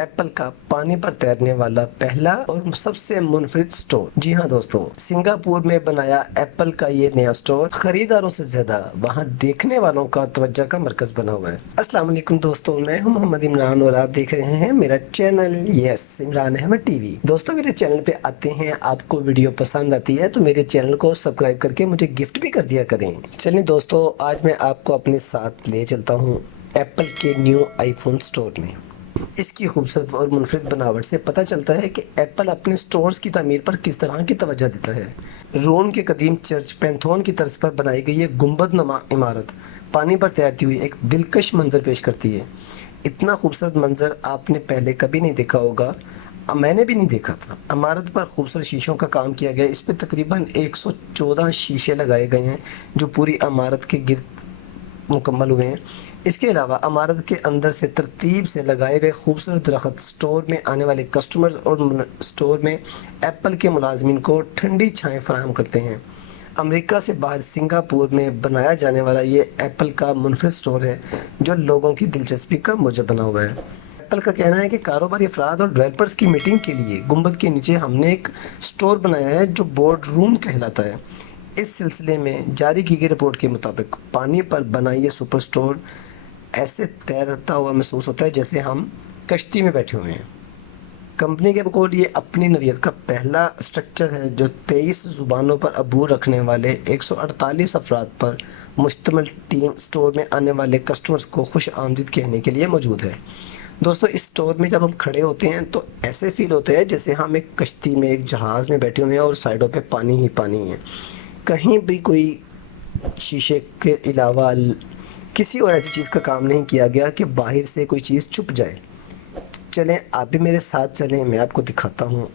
Apple का पानी पर तैरने वाला पहला और सबसे मुनफरिद स्टोर। जी हाँ दोस्तों, सिंगापुर में बनाया एप्पल का ये नया स्टोर खरीदारों से ज्यादा वहाँ देखने वालों का तवज्जो का मरकज बना हुआ है। अस्सलाम वालेकुम दोस्तों, मैं हूँ मोहम्मद इमरान और आप देख रहे हैं मेरा चैनल इमरान अहमद टीवी। दोस्तों, मेरे चैनल पे आते हैं, आपको वीडियो पसंद आती है तो मेरे चैनल को सब्सक्राइब करके मुझे गिफ्ट भी कर दिया करें। चलिए दोस्तों, आज मैं आपको अपने साथ ले चलता हूँ एप्पल के न्यू आईफोन स्टोर में। इसकी खूबसूरत और मुनफरिद बनावट से पता चलता है कि एप्पल अपने स्टोर्स की तामीर पर किस तरह की तवज्जो देता है। रोम के कदीम चर्च पैंथोन की तर्ज पर बनाई गई ये गुंबद नमा इमारत पानी पर तैरती हुई एक दिलकश मंजर पेश करती है। इतना खूबसूरत मंजर आपने पहले कभी नहीं देखा होगा, मैंने भी नहीं देखा था। इमारत पर खूबसूरत शीशों का काम किया गया। इस पर तकरीबन 114 शीशे लगाए गए हैं जो पूरी इमारत के गिर्द मुकम्मल हुए हैं। इसके अलावा इमारत के अंदर से तरतीब से लगाए गए खूबसूरत दरख्त स्टोर में आने वाले कस्टमर्स और स्टोर में एप्पल के मुलाजमीन को ठंडी छाएं फराहम करते हैं। अमेरिका से बाहर सिंगापुर में बनाया जाने वाला ये एप्पल का मुनफरिद स्टोर है जो लोगों की दिलचस्पी का मौजब बना हुआ है। एप्पल का कहना है कि कारोबारी अफराद और डेवलपर्स की मीटिंग के लिए गुंबद के नीचे हमने एक स्टोर बनाया है जो बोर्ड रूम कहलाता है। इस सिलसिले में जारी की गई रिपोर्ट के मुताबिक पानी पर बना ये सुपर स्टोर ऐसे तैरता हुआ महसूस होता है जैसे हम कश्ती में बैठे हुए हैं। कंपनी के बकौल ये अपनी नवीयत का पहला स्ट्रक्चर है जो 23 ज़ुबानों पर अबूर रखने वाले 148 अफराद पर मुश्तमिल टीम स्टोर में आने वाले कस्टमर्स को खुश आमदीद कहने के लिए मौजूद है। दोस्तों, इस स्टोर में जब हम खड़े होते हैं तो ऐसे फील होते हैं जैसे हम एक कश्ती में, एक जहाज़ में बैठे हुए हैं और साइडों पे पानी ही पानी है। कहीं भी कोई शीशे के अलावा किसी और ऐसी चीज़ का काम नहीं किया गया कि बाहर से कोई चीज़ छुप जाए। चलें, आप भी मेरे साथ चलें, मैं आपको दिखाता हूँ